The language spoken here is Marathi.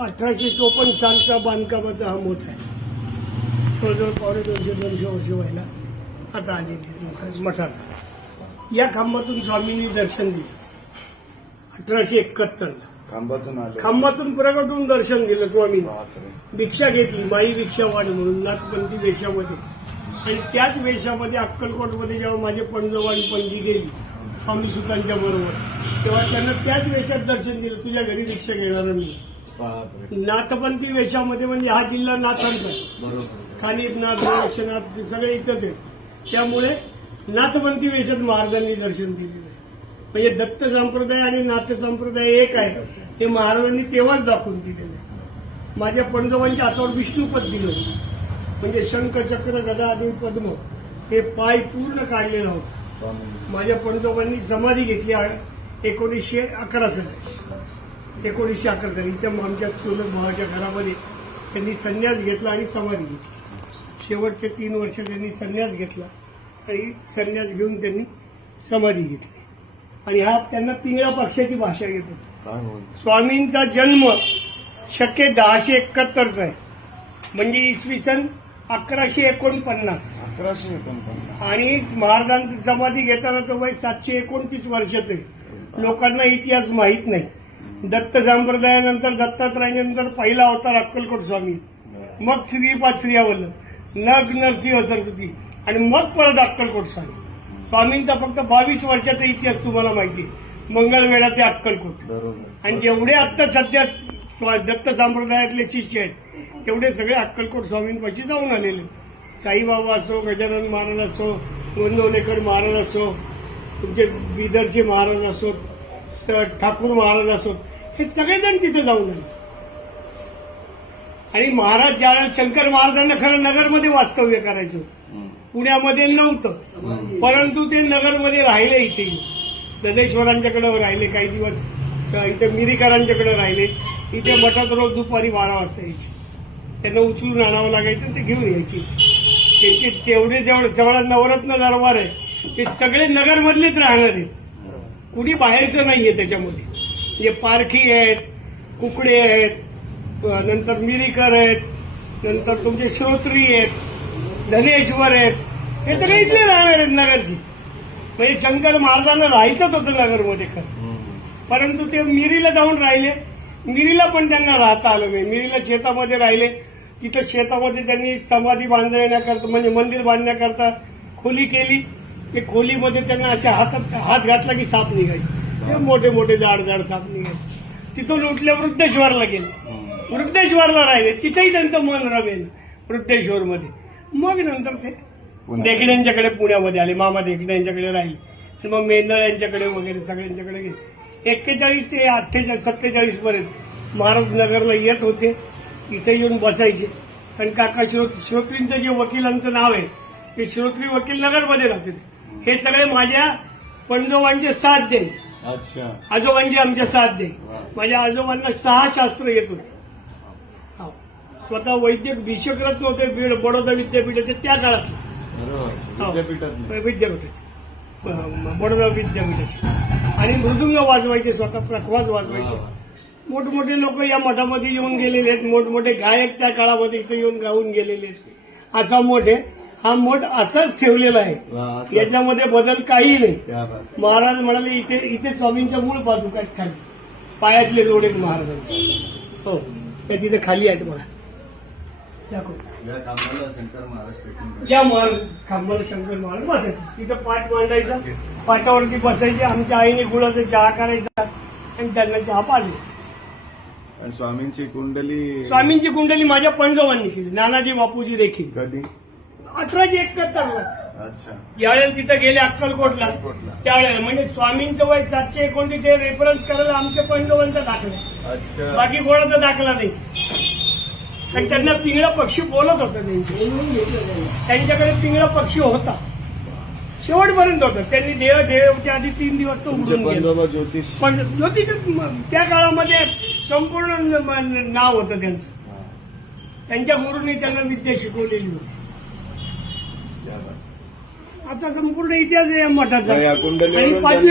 अठराशे चोपन्न सालचा बांधकामाचा हा मोठ आहे. जवळजवळ पावणे दोनशे दोनशे वर्ष व्हायला आता आलेली मठात या खांबातून स्वामींनी दर्शन दिलं. अठराशे एकाहत्तरला. खांबातून खांबातून प्रगटून दर्शन दिलं स्वामींनी. बापरे. भिक्षा घेतली माई भिक्षा वाढ म्हणून नाथपंथी वेशामध्ये. आणि त्याच वेशामध्ये अक्कलकोटमध्ये जेव्हा माझे पणजवाडी पणजी गेली स्वामी सुतांच्या बरोबर तेव्हा त्यांना त्याच वेशात दर्शन दिलं तुझ्या घरी भिक्षा घेणार मी. नाथपंथी वेशामध्ये म्हणजे हा जिल्हा नाथांचा. बरोबर. खालीपनाथ गोरक्षनाथ सगळे इथंच आहेत. त्यामुळे नाथपंथी वेशात महाराजांनी दर्शन दिलेलं आहे. म्हणजे दत्त संप्रदाय आणि नाथ संप्रदाय एक आहे. हे महाराजांनी तेव्हाच दाखवून दिलेलं आहे. माझ्या पणजवांच्या हातावर विष्णुपद दिलं होतं. म्हणजे शंख चक्र गदा आणि पद्म हे पाय पूर्ण काढलेलं होतं. माझ्या पणजोबांनी समाधी घेतली एकोणीसशे अकरा साली. एकोणीसशे अकरा साली. इथं आमच्या चुलत भावाच्या घरामध्ये त्यांनी संन्यास घेतला आणि समाधी घेतली. शेवटचे तीन वर्ष त्यांनी संन्यास घेतला आणि संन्यास घेऊन त्यांनी समाधी घेतली. आणि हा त्यांना पिंगळा पक्षाची भाषा येत. होती स्वामींचा जन्म शक्य दहाशे एकाहत्तरचा आहे म्हणजे इसवी सन अकराशे एकोणपन्नास. अकराशे एकोणपन्नास. आणि महाराजांची समाधी घेतानाचं वय सातशे एकोणतीस वर्षाचं आहे. लोकांना इतिहास माहीत नाही. दत्त संप्रदायानंतर दत्तात्रयानंतर पहिला अवतार अक्कलकोट स्वामी. मग श्रीपाद श्रीयावल्लभ नग नरसिंह सरस्वती आणि मग परत अक्कलकोट स्वामी. स्वामींचा फक्त बावीस वर्षाचा इतिहास तुम्हाला माहिती मंगळवेढा ते अक्कलकोट. बरोबर. आणि जेवढे आत्ता सध्या दत्त संप्रदायातले शिष्य आहेत तेवढे सगळे अक्कलकोट स्वामींपाशी जाऊन आलेले साईबाबा असो गजानन महाराज असो गोंदवलेकर महाराज असो तुमचे बिदरचे महाराज असो ठ- ठाकूर महाराज असो हे सगळेजण तिथे जाऊन आले. आणि महाराज ज्यावेळेला शंकर महाराजांना खरं नगरमध्ये वास्तव्य करायचं. पुण्यामध्ये नव्हतं. परंतु ते नगरमध्ये राहिले इथे. गदेश्वरांच्याकडे राहिले काही दिवस. इथे मिरीकरांच्याकडे राहिले. इथे मठात रोज दुपारी बारा वाजता यायचे त्यांना उचलून आणावं लागायचं ते घेऊन यायची. त्यांचे तेवढे जेवढे जेवढा नवरत्न दरबार आहे ते सगळे नगरमधलेच राहणार. आहेत कुणी बाहेरचं नाहीये त्याच्यामध्ये. म्हणजे पारखी आहेत कुकडे आहेत नंतर मिरीकर आहेत नंतर तुमचे श्रोत्री आहेत धनेश्वर आहेत. हे सगळे इथले राहणार आहेत नगरची. म्हणजे शंकर महाराजांना राहायचंच होतं नगरमध्ये खरं. परंतु ते मिरीला जाऊन राहिले. मिरीला पण त्यांना राहता आलं नाही. मिरीला शेतामध्ये राहिले. तिथं शेतामध्ये त्यांनी समाधी बांधण्याकरता म्हणजे मंदिर बांधण्याकरता खोली केली. ते खोलीमध्ये त्यांना अशा हातात हात घातला की साप निघायचे. ते मोठे मोठे जाड जाड साप निघायचे. तिथून उठल्या वृद्धेश्वरला गेले. वृद्धेश्वरला राहिले. तिथेही त्यांचं मन रमेल वृद्धेश्वरमध्ये. मग नंतर ते. देखण्यांच्याकडे पुण्यामध्ये आले. मामा देखणे यांच्याकडे राहिले. आणि मग मेंदळ यांच्याकडे वगैरे सगळ्यांच्याकडे गेले. एक्केचाळीस ते अठ्ठेचाळीस सत्तेचाळीस पर्यंत महाराज नगरला येत होते. इथे येऊन बसायचे. आणि काका श्रोत श्रोत्रींचं जे वकिलांचं नाव आहे ते श्रोत्री वकील नगरमध्ये राहते. हे सगळे माझ्या पणजोबांचे साथ दे. अच्छा. आजोबांचे आमच्या साथ दे. माझ्या आजोबांना सहा शास्त्र येत होते. हो. स्वतः वैद्यक भिषकरत्न होते बीड बडोदा विद्यापीठाचे त्या काळात हो. विद्यापीठाचे. बडोदा विद्यापीठाचे. आणि मृदुंग वाजवायचे स्वतः प्रखवाज वाजवायचे. मोठमोठे लोक या मठामध्ये येऊन गेलेले आहेत. मोठमोठे गायक त्या काळामध्ये इथे येऊन गाऊन गेलेले आहेत. असा मोठ हा मोठ असाच ठेवलेला आहे. याच्यामध्ये बदल काही नाही. महाराज म्हणाले इथे इथे स्वामींच्या मूळ पादुका खाली? पायातले जोडे महाराजांचे. हो त्या तिथे खाली आहेत बघा. या महाराज खांबाला शंकर महाराज बसायचे. तिथं पाठ मांडायचा. पाटावरती बसायचे. आमच्या आईने गुळाचा चहा करायचा. आणि त्यांना चहा आणि स्वामींची कुंडली स्वामींची कुंडली माझ्या पणजवांनी केली. नानाजी बापूजी देखील. कधी? अठराशे एकाहत्तरला अच्छा. ज्यावेळेला तिथं गेले अक्कलकोटला अक्कलकोटला. त्यावेळेला म्हणजे स्वामींचं वय सातशे एकोणतीस ते रेफरन्स करायला आमच्या पणजवांचा दाखला. अच्छा. बाकी कोणाचा दाखला नाही. कारण त्यांना पिंगळा पक्षी बोलत होता त्यांचे. त्यांच्याकडे पिंगळा पक्षी होता. शेवटपर्यंत होता. त्यांनी देव देवच्या आधी तीन दिवस तो तुमचे उडून गेला. पंजोबा ज्योतिष. पण ज्योतिष त्या काळामध्ये संपूर्ण न- नाव होतं त्यांचं. हा, त्यांच्या गुरुंनी त्यांना विद्या शिकवलेली होती. आता संपूर्ण इतिहास आहे या मठाचा. आणि पाचवी